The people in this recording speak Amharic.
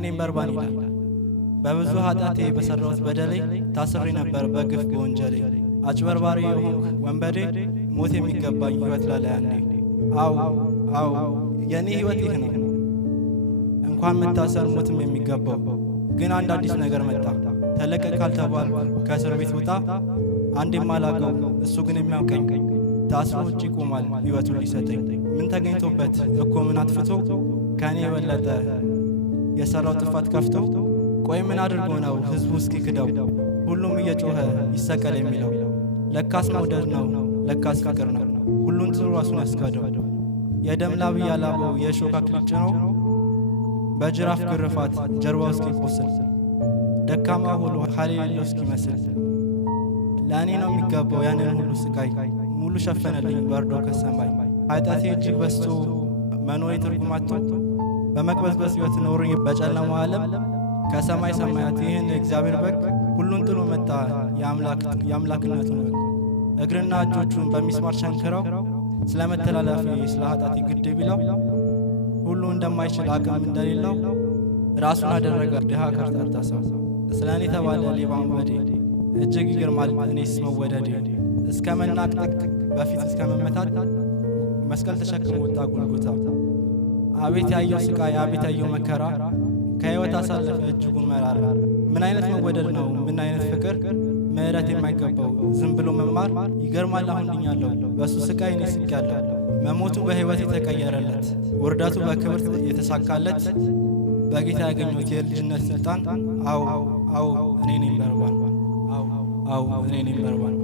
ነኝ በርባን ይላል። በብዙ ኃጢአቴ በሠራሁት በደሌ ታስሬ ነበር በግፍ በወንጀሌ። አጭበርባሪ የሆንክ ወንበዴ ሞት የሚገባኝ ሕይወት ላላይ አንዴ። አው የእኔ ሕይወት ይህ ነው፣ እንኳን መታሰር ሞትም የሚገባው። ግን አንድ አዲስ ነገር መጣ። ተለቀቅ ካልተባልኩ ከእስር ቤት ውጣ። አንድ የማላቀው እሱ ግን የሚያውቀኝ ታስሮ ውጭ ይቆማል ሕይወቱን ሊሰጠኝ። ምን ተገኝቶበት እኮ ምን አጥፍቶ ከእኔ የበለጠ የሠራው ጥፋት ከፍቶ? ቆይ ምን አድርጎ ነው ሕዝቡ እስኪ ክደው ሁሉም እየጮኸ ይሰቀል የሚለው? ለካስ መውደድ ነው፣ ለካስ ፍቅር ነው ሁሉን ጥሩ ራሱን ያስካደው። የደም ላብ ያላበው የእሾህ አክሊል ጭኖ በጅራፍ ግርፋት ጀርባው እስኪቆስል ደካማ ሁሉ ኃይል የሌለው እስኪመስል ለእኔ ነው የሚገባው ያንን ሁሉ ስቃይ ሙሉ ሸፈነልኝ ወርዶ ከሰማይ። ኃጢአቴ እጅግ በዝቶ መኖሬ ትርጉም አጥቶ በመቅበዝበዝ ሕይወት ኖሬ በጨለማው ዓለም ከሰማይ ሰማያት ይህን የእግዚአብሔር በግ ሁሉን ጥሎ መጣ የአምላክነቱን በግ። እግርና እጆቹን በሚስማር ቸንክረው ስለ መተላለፌ ስለ ኃጢአቴ ግድ ቢለው ሁሉ እንደማይችል አቅም እንደሌለው ራሱን አደረገ ድሃ ከርታታ ሰው። ስለ እኔ ተባለ ሌባ ወንበዴ እጅግ ይገርማል እኔስ መወደዴ። እስከ መናቅጠቅ በፊት እስከ መመታት መስቀል ተሸክሞ ወጣ ጎልጎታ። አቤት ያየው ስቃይ አቤት ያየው መከራ ከሕይወት አሳለፈ እጅጉን መራራ። ምን አይነት መወደድ ነው ምን አይነት ፍቅር ምሕረት የማይገባው ዝም ብሎ መማር። ይገርማል አሁን ድኛለሁ በእሱ ስቃይ እኔ ስቄያለሁ። መሞቱ በሕይወት የተቀየረለት ውርደቱ በክብር የተሳካለት በጌታ ያገኘሁት የልጅነት ስልጣን። አው እኔ ነኝ በርባን። አው እኔ ነኝ በርባን።